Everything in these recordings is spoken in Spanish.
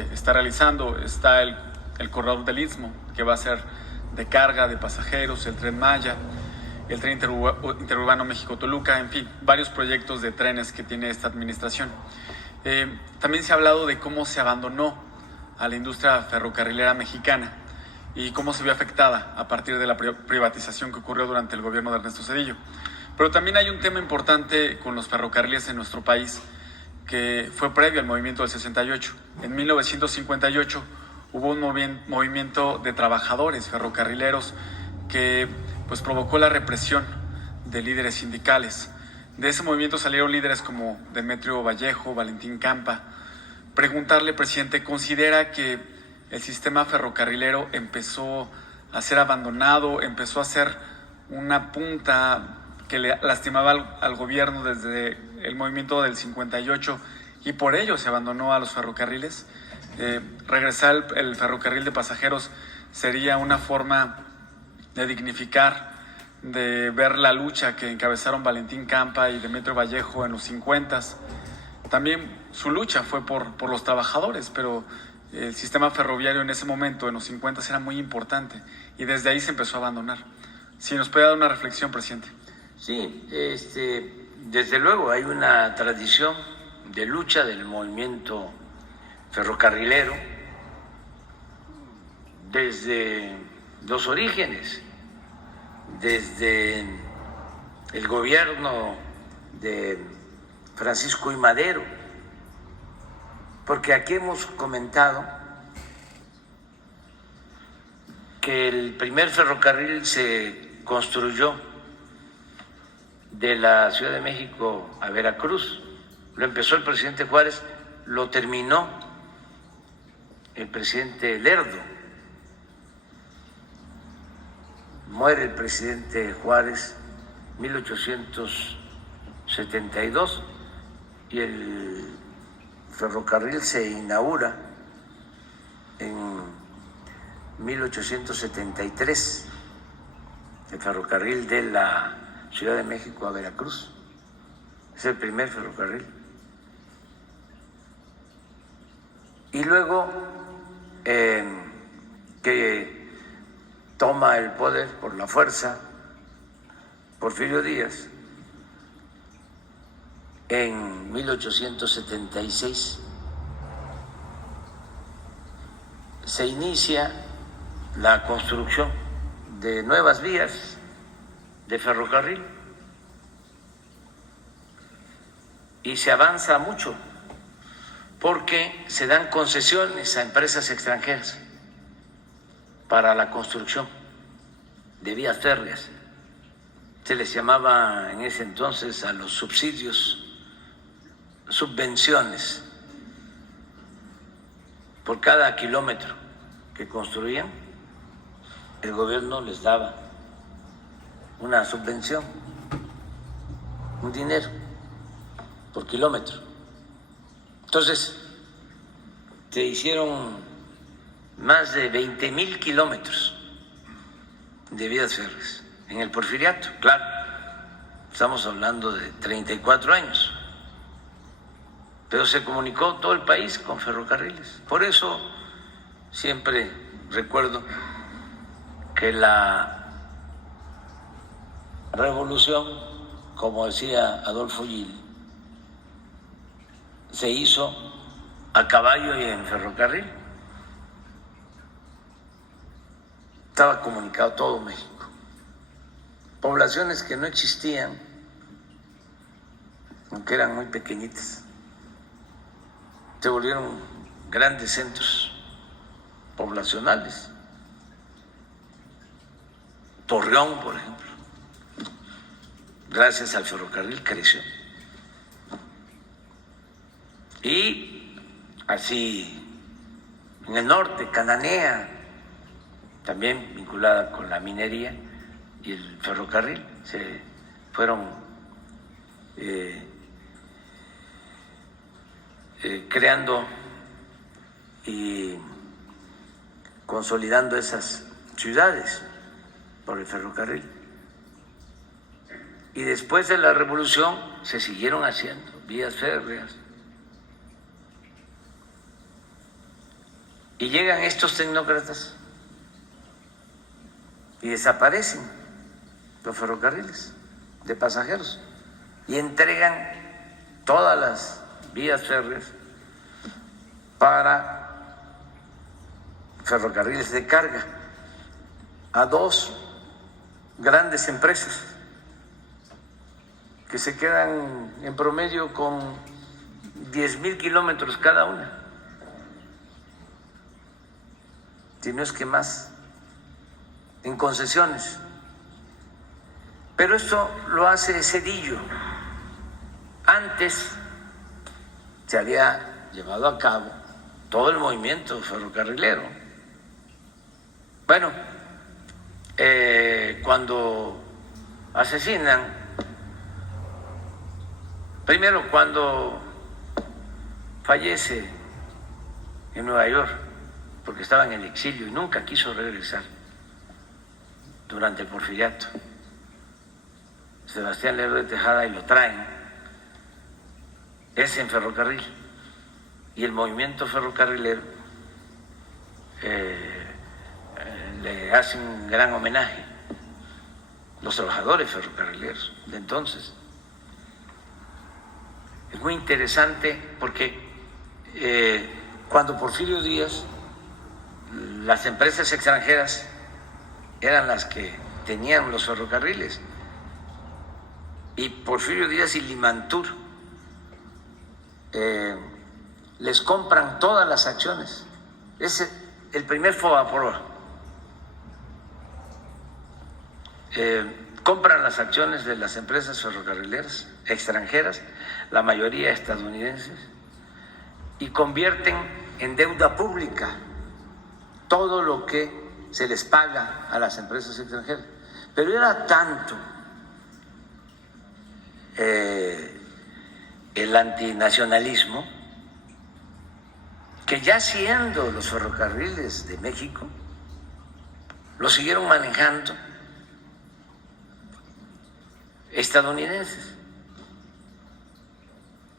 está realizando. Está el corredor del Istmo, que va a ser de carga, de pasajeros, el Tren Maya, el Tren Interurbano México-Toluca, en fin, varios proyectos de trenes que tiene esta administración. También se ha hablado de cómo se abandonó a la industria ferrocarrilera mexicana y cómo se vio afectada a partir de la privatización que ocurrió durante el gobierno de Ernesto Zedillo. Pero también hay un tema importante con los ferrocarriles en nuestro país que fue previo al movimiento del 68. En 1958 hubo un movimiento de trabajadores ferrocarrileros que pues provocó la represión de líderes sindicales. De ese movimiento salieron líderes como Demetrio Vallejo, Valentín Campa. Preguntarle, presidente, ¿considera que el sistema ferrocarrilero empezó a ser abandonado, empezó a ser una punta que le lastimaba al gobierno desde el movimiento del 58 y por ello se abandonó a los ferrocarriles? Regresar el ferrocarril de pasajeros sería una forma de dignificar, de ver la lucha que encabezaron Valentín Campa y Demetrio Vallejo en los 50s. También su lucha fue por los trabajadores, pero el sistema ferroviario en ese momento, en los 50s, era muy importante y desde ahí se empezó a abandonar. Si nos puede dar una reflexión, presidente. Sí, desde luego hay una tradición de lucha del movimiento ferrocarrilero desde los orígenes, desde el gobierno de Francisco I. Madero, porque aquí hemos comentado que el primer ferrocarril se construyó de la Ciudad de México a Veracruz. Lo empezó el presidente Juárez, lo terminó el presidente Lerdo. Muere el presidente Juárez en 1872 y el ferrocarril se inaugura en 1873, el ferrocarril de la Ciudad de México a Veracruz. Es el primer ferrocarril. Y luego que toma el poder por la fuerza Porfirio Díaz en 1876, se inicia la construcción de nuevas vías de ferrocarril y se avanza mucho porque se dan concesiones a empresas extranjeras para la construcción de vías férreas. Se les llamaba en ese entonces a los subsidios subvenciones. Por cada kilómetro que construían, el gobierno les daba una subvención, un dinero por kilómetro. Entonces, se hicieron más de 20,000 kilómetros de vías férreas en el Porfiriato. Claro, estamos hablando de 34 años, pero se comunicó todo el país con ferrocarriles. Por eso siempre recuerdo que la revolución, como decía Adolfo Gil, se hizo a caballo y en ferrocarril. Estaba comunicado todo México. Poblaciones que no existían, aunque eran muy pequeñitas, se volvieron grandes centros poblacionales. Torreón, por ejemplo, gracias al ferrocarril creció. Y así en el norte, Cananea, también vinculada con la minería y el ferrocarril, se fueron creando y consolidando esas ciudades por el ferrocarril. Y después de la revolución se siguieron haciendo vías férreas. Y llegan estos tecnócratas y desaparecen los ferrocarriles de pasajeros y entregan todas las vías férreas para ferrocarriles de carga a dos grandes empresas que se quedan en promedio con 10,000 kilómetros cada una, si no es que más, en concesiones. Pero esto lo hace Zedillo. Antes se había llevado a cabo todo el movimiento ferrocarrilero. Bueno, cuando asesinan, primero cuando fallece en Nueva York, porque estaba en el exilio y nunca quiso regresar durante el Porfiriato, Sebastián Lerdo de Tejada, y lo traen, es en ferrocarril, y el movimiento ferrocarrilero le hace un gran homenaje, los trabajadores ferrocarrileros de entonces. Es muy interesante porque cuando Porfirio Díaz, las empresas extranjeras eran las que tenían los ferrocarriles, y Porfirio Díaz y Limantur les compran todas las acciones. Es el primer FOBAPROA. Compran las acciones de las empresas ferrocarrileras extranjeras, la mayoría estadounidenses, y convierten en deuda pública todo lo que se les paga a las empresas extranjeras. Pero era tanto el antinacionalismo que ya siendo los ferrocarriles de México, lo siguieron manejando estadounidenses.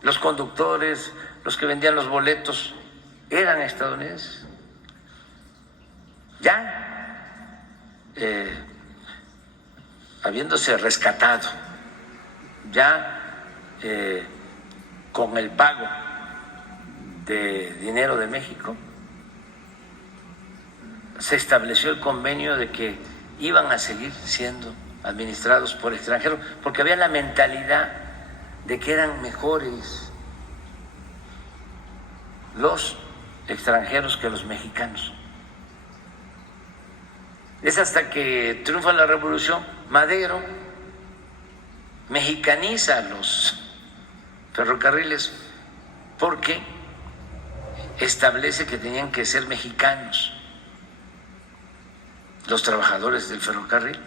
Los conductores, los que vendían los boletos, eran estadounidenses. Ya habiéndose rescatado, ya con el pago de dinero de México, se estableció el convenio de que iban a seguir siendo administrados por extranjeros, porque había la mentalidad de que eran mejores los extranjeros que los mexicanos. Es hasta que triunfa la Revolución, Madero mexicaniza los ferrocarriles porque establece que tenían que ser mexicanos los trabajadores del ferrocarril.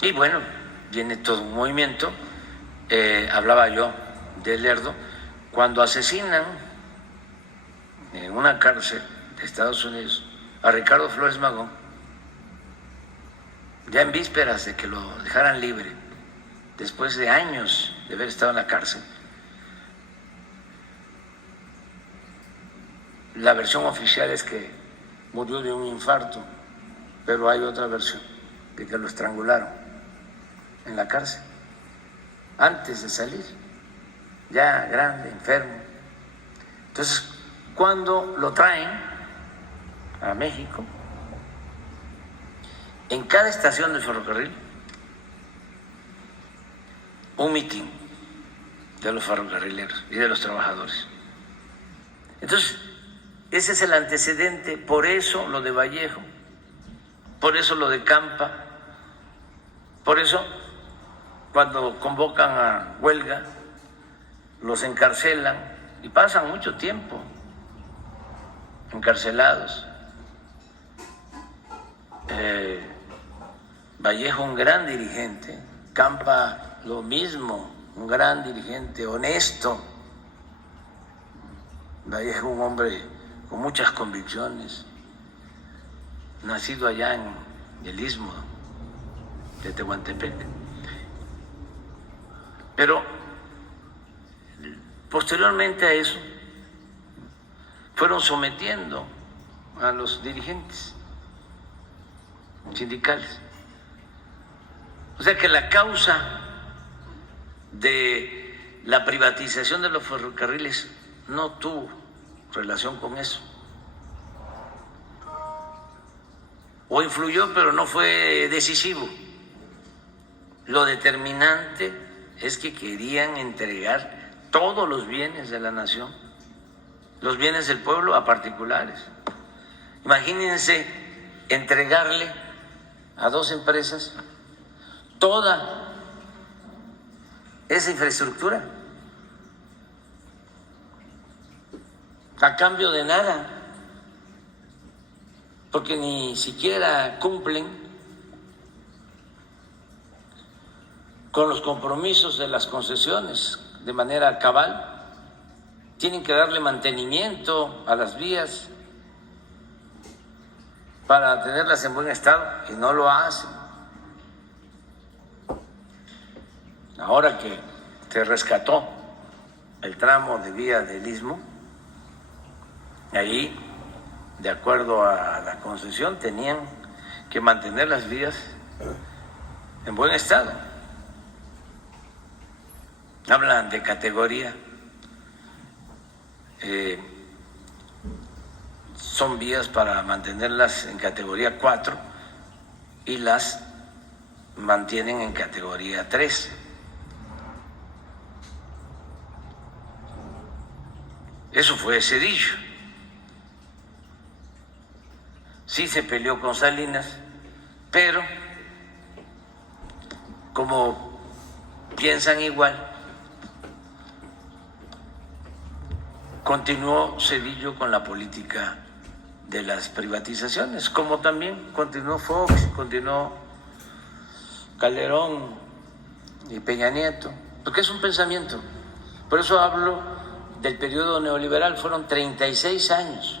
Y bueno, viene todo un movimiento. Hablaba yo de Lerdo, cuando asesinan en una cárcel de Estados Unidos a Ricardo Flores Magón, ya en vísperas de que lo dejaran libre, después de años de haber estado en la cárcel. La versión oficial es que murió de un infarto, pero hay otra versión de que lo estrangularon en la cárcel antes de salir, ya grande, enfermo. Entonces, cuando lo traen a México, en cada estación del ferrocarril, un mitin de los ferrocarrileros y de los trabajadores. Entonces, ese es el antecedente. Por eso lo de Vallejo, por eso lo de Campa, por eso cuando convocan a huelga, los encarcelan y pasan mucho tiempo encarcelados. Vallejo, un gran dirigente, Campa lo mismo, un gran dirigente, honesto. Vallejo, un hombre con muchas convicciones, nacido allá en el Istmo de Tehuantepec. Pero posteriormente a eso, fueron sometiendo a los dirigentes sindicales. O sea que la causa de la privatización de los ferrocarriles no tuvo relación con eso. O influyó, pero no fue decisivo. Lo determinante es que querían entregar todos los bienes de la nación, los bienes del pueblo, a particulares. Imagínense entregarle a dos empresas toda esa infraestructura a cambio de nada, porque ni siquiera cumplen con los compromisos de las concesiones de manera cabal. Tienen que darle mantenimiento a las vías para tenerlas en buen estado y no lo hacen. Ahora que se rescató el tramo de vía del Istmo, ahí, de acuerdo a la concesión, tenían que mantener las vías en buen estado. Hablan de categoría, son vías para mantenerlas en categoría 4 y las mantienen en categoría 3. Eso fue Zedillo. Sí se peleó con Salinas, pero como piensan igual, continuó Zedillo con la política de las privatizaciones, como también continuó Fox, continuó Calderón y Peña Nieto, porque es un pensamiento. Por eso hablo del periodo neoliberal. Fueron 36 años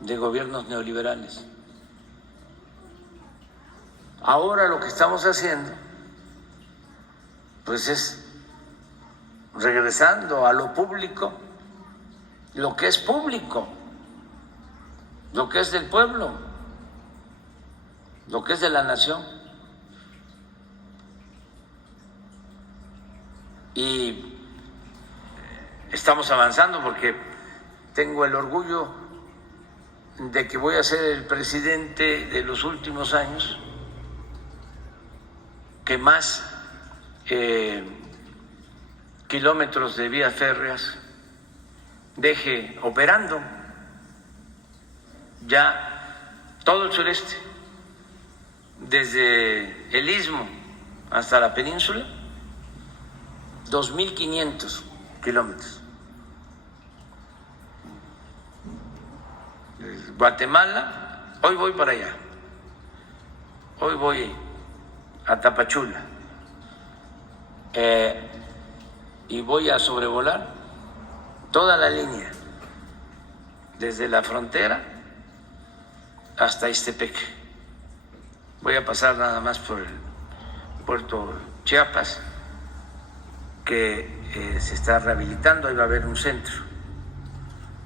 de gobiernos neoliberales. Ahora lo que estamos haciendo, pues es regresando a lo público, lo que es público, lo que es del pueblo, lo que es de la nación. Y estamos avanzando porque tengo el orgullo de que voy a ser el presidente de los últimos años que más kilómetros de vías férreas deje operando. Ya todo el sureste, desde el Istmo hasta la península, 2.500 kilómetros. Guatemala, hoy voy para allá, hoy voy a Tapachula y voy a sobrevolar toda la línea, desde la frontera hasta Ixtepec. Voy a pasar nada más por el puerto Chiapas, que se está rehabilitando. Ahí va a haber un centro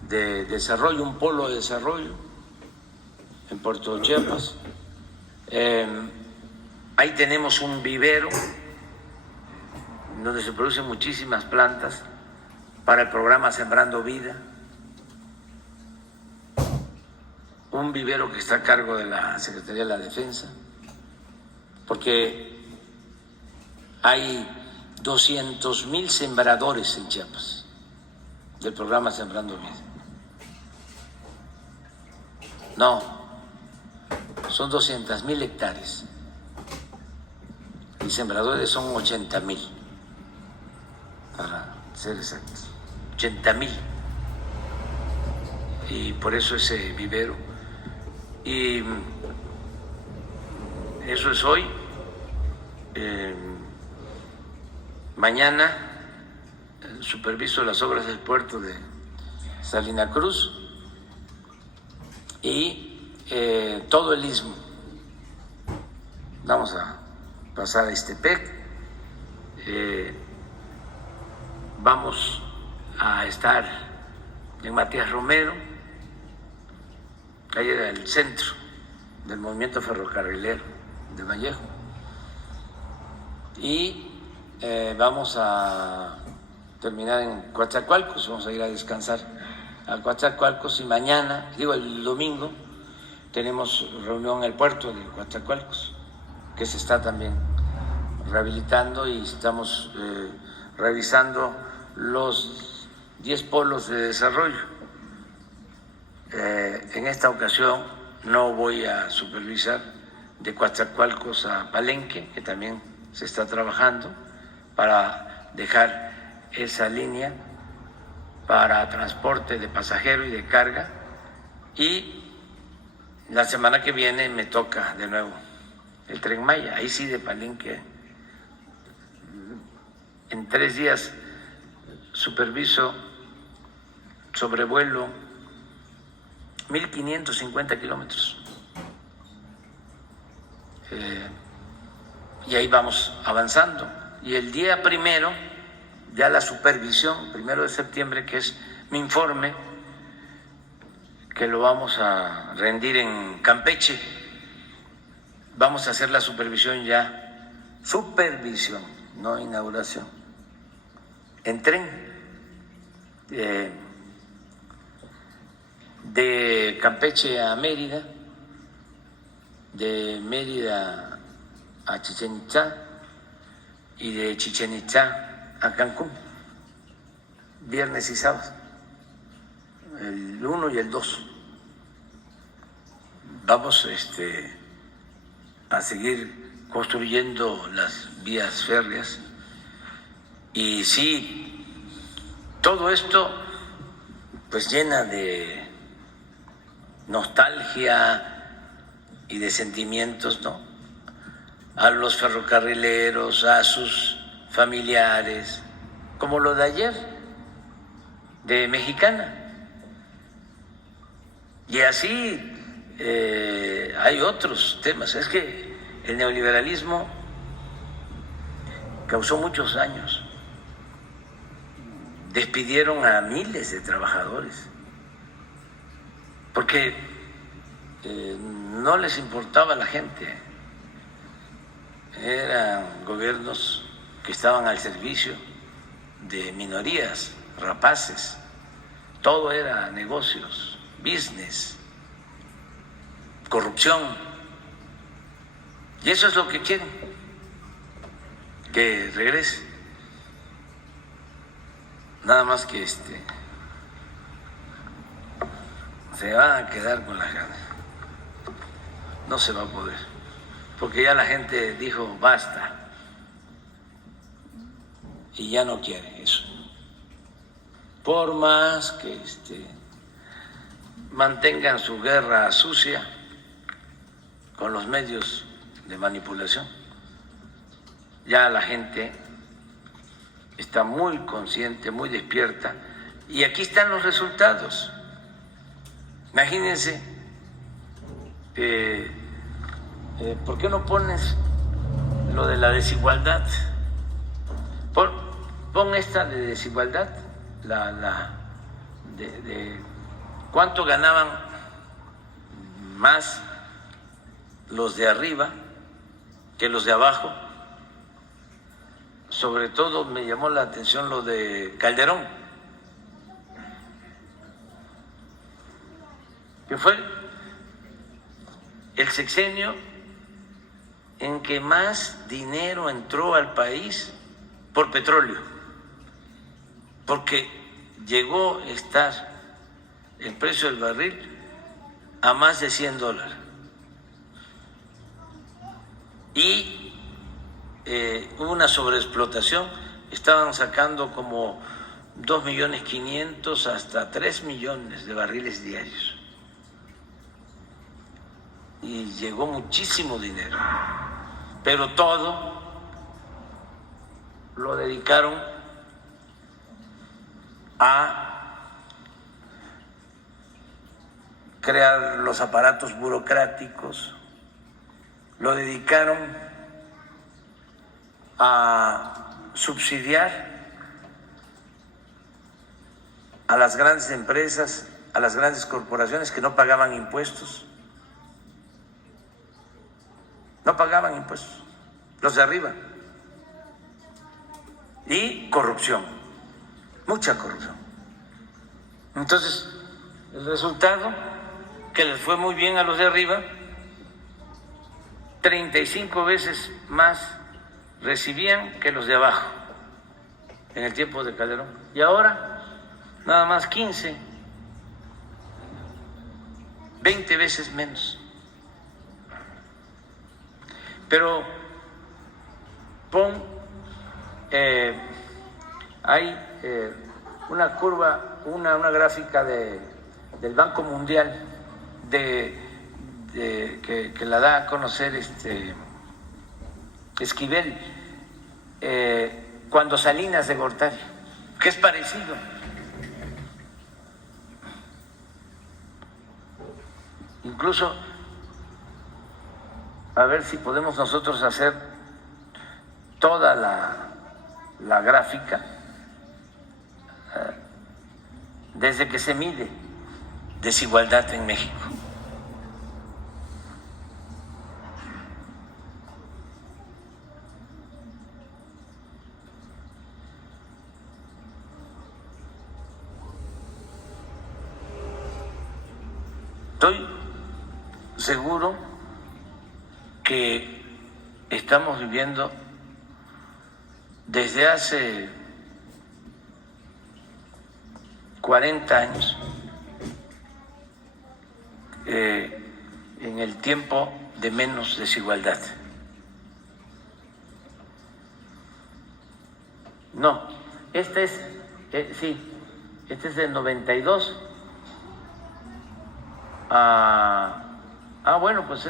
de desarrollo, un polo de desarrollo en Puerto Chiapas. Ahí tenemos un vivero donde se producen muchísimas plantas para el programa Sembrando Vida, un vivero que está a cargo de la Secretaría de la Defensa, porque hay 200,000 sembradores en Chiapas del programa Sembrando Vida. No, son 200,000 hectáreas y sembradores son 80,000, para ser exactos, 80,000. Y por eso ese vivero. Y eso es hoy. Mañana superviso las obras del puerto de Salina Cruz y todo el Istmo. Vamos a pasar a Ixtepec. Vamos a estar en Matías Romero, ahí era el centro del movimiento ferrocarrilero de Vallejo. Y vamos a terminar en Coatzacoalcos, vamos a ir a descansar a Coatzacoalcos y mañana, el domingo, tenemos reunión en el puerto de Coatzacoalcos, que se está también rehabilitando y estamos revisando los 10 polos de desarrollo. En esta ocasión no voy a supervisar de Coatzacoalcos a Palenque, que también se está trabajando para dejar esa línea para transporte de pasajero y de carga, y la semana que viene me toca de nuevo el Tren Maya, ahí sí de Palenque. En 3 días superviso sobrevuelo 1.550 kilómetros. Y ahí vamos avanzando. Y el día primero, ya la supervisión, 1 de septiembre, que es mi informe, que lo vamos a rendir en Campeche, vamos a hacer la supervisión ya, supervisión, no inauguración, en tren, de Campeche a Mérida, de Mérida a Chichén Itzá y de Chichén Itzá a Cancún, viernes y sábado, el 1 y el 2. Vamos a seguir construyendo las vías férreas y sí, todo esto pues llena de nostalgia y de sentimientos, ¿no? A los ferrocarrileros, a sus familiares, como lo de ayer, de Mexicana. Y así hay otros temas. Es que el neoliberalismo causó muchos daños. Despidieron a miles de trabajadores porque no les importaba la gente. Eran gobiernos que estaban al servicio de minorías, rapaces. Todo era negocios, business, corrupción. Y eso es lo que quieren, que regrese. Nada más que se van a quedar con las ganas. No se va a poder, porque ya la gente dijo basta y ya no quiere eso. Por más que mantengan su guerra sucia con los medios de manipulación, ya la gente está muy consciente, muy despierta, y aquí están los resultados. Imagínense, ¿por qué no pones lo de la desigualdad? Pon esta de desigualdad, de cuánto ganaban más los de arriba que los de abajo. Sobre todo me llamó la atención lo de Calderón, que fue el sexenio en que más dinero entró al país por petróleo, porque llegó a estar el precio del barril a más de $100. Y hubo una sobreexplotación, estaban sacando como 2.500.000 hasta 3 millones de barriles diarios. Y llegó muchísimo dinero, pero todo lo dedicaron a crear los aparatos burocráticos, lo dedicaron a subsidiar a las grandes empresas, a las grandes corporaciones que no pagaban impuestos. No pagaban impuestos, los de arriba. Y corrupción, mucha corrupción. Entonces, el resultado, que les fue muy bien a los de arriba, 35 veces más recibían que los de abajo en el tiempo de Calderón. Y ahora, nada más 15, 20 veces menos. Pero hay una curva, una gráfica del Banco Mundial que la da a conocer Esquivel, cuando Salinas de Gortari, que es parecido. Incluso, a ver si podemos nosotros hacer toda la gráfica desde que se mide desigualdad en México. Estoy seguro que estamos viviendo desde hace 40 años en el tiempo de menos desigualdad. No, este es del 92. Bueno, pues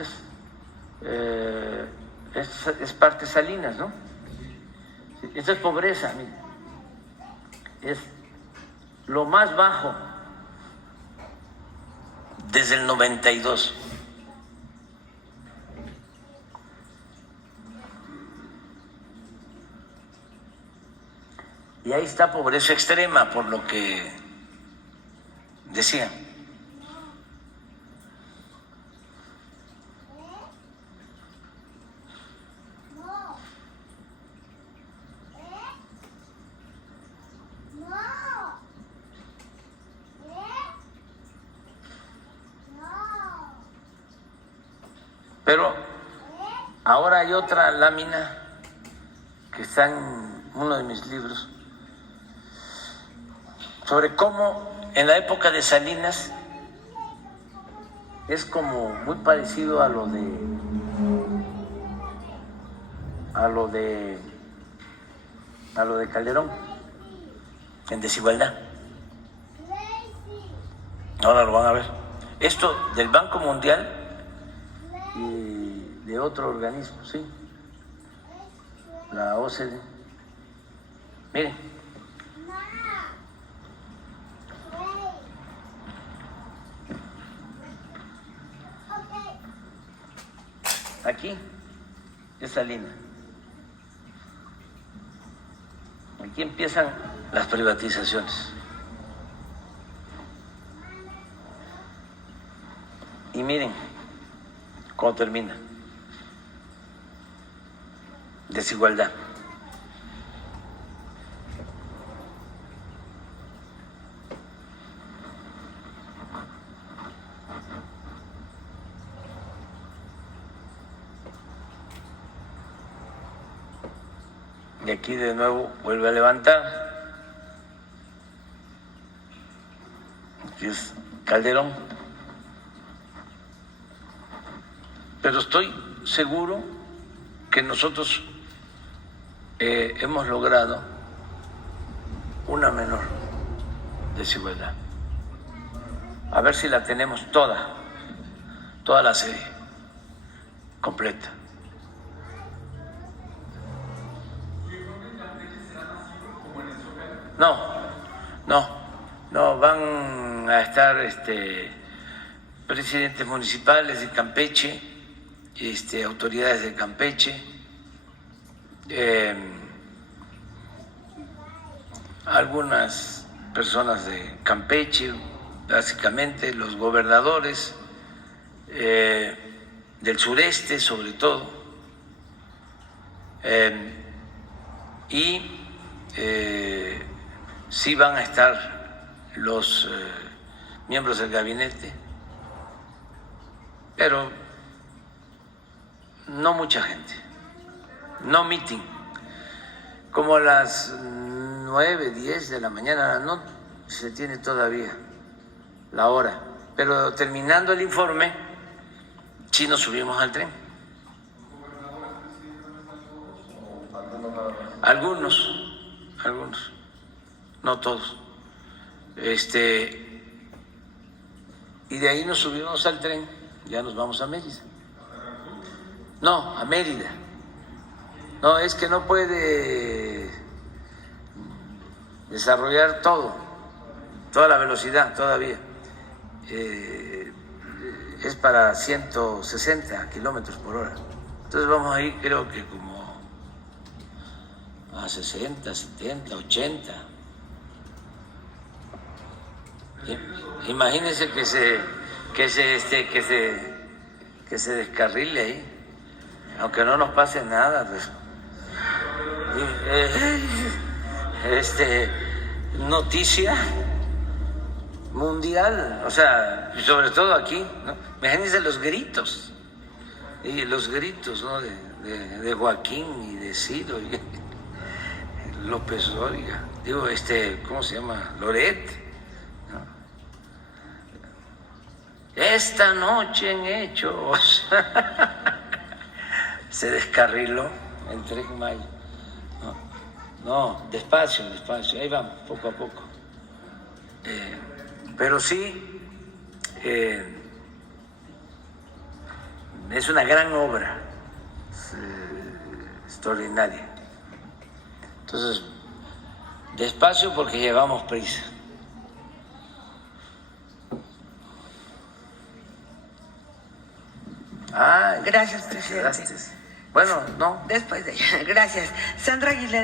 es parte Salinas, ¿no? Esto es pobreza, mire. Es lo más bajo desde el 92. Y ahí está pobreza extrema, por lo que decía. Pero ahora hay otra lámina que está en uno de mis libros sobre cómo en la época de Salinas es como muy parecido a lo de Calderón en desigualdad. Ahora lo van a ver. Esto del Banco Mundial y de otro organismo, sí, la OCDE. Miren, aquí esa línea, aquí empiezan las privatizaciones y miren cómo termina. Desigualdad. Y aquí de nuevo vuelve a levantar. Aquí es Calderón. Pero estoy seguro que nosotros hemos logrado una menor desigualdad. A ver si la tenemos toda la serie completa. No, van a estar presidentes municipales de Campeche, autoridades de Campeche, algunas personas de Campeche, básicamente los gobernadores del sureste sobre todo, y sí van a estar los miembros del gabinete, pero no mucha gente, no meeting, como a las 9, 10 de la mañana, no se tiene todavía la hora, pero terminando el informe, sí nos subimos al tren. Algunos, no todos. Y de ahí nos subimos al tren, ya nos vamos a Mérida. No, a Mérida. No, es que no puede desarrollar toda la velocidad todavía. Es para 160 kilómetros por hora. Entonces vamos a ir, creo que como a 60, 70, 80. Imagínense que se descarrile ahí, aunque no nos pase nada, pues. Noticia mundial, o sea, sobre todo aquí, ¿no? Imagínense los gritos, y los gritos, ¿no? de Joaquín y de Ciro y López Dóriga, digo, ¿cómo se llama? Loret, ¿no? Esta noche en Hechos se descarriló el Tren Maya. No, despacio, ahí vamos, poco a poco. Pero sí, es una gran obra, extraordinaria. Entonces, despacio porque llevamos prisa. Gracias, presidente. Bueno, no. Después de ella. Gracias. Sandra Aguilera.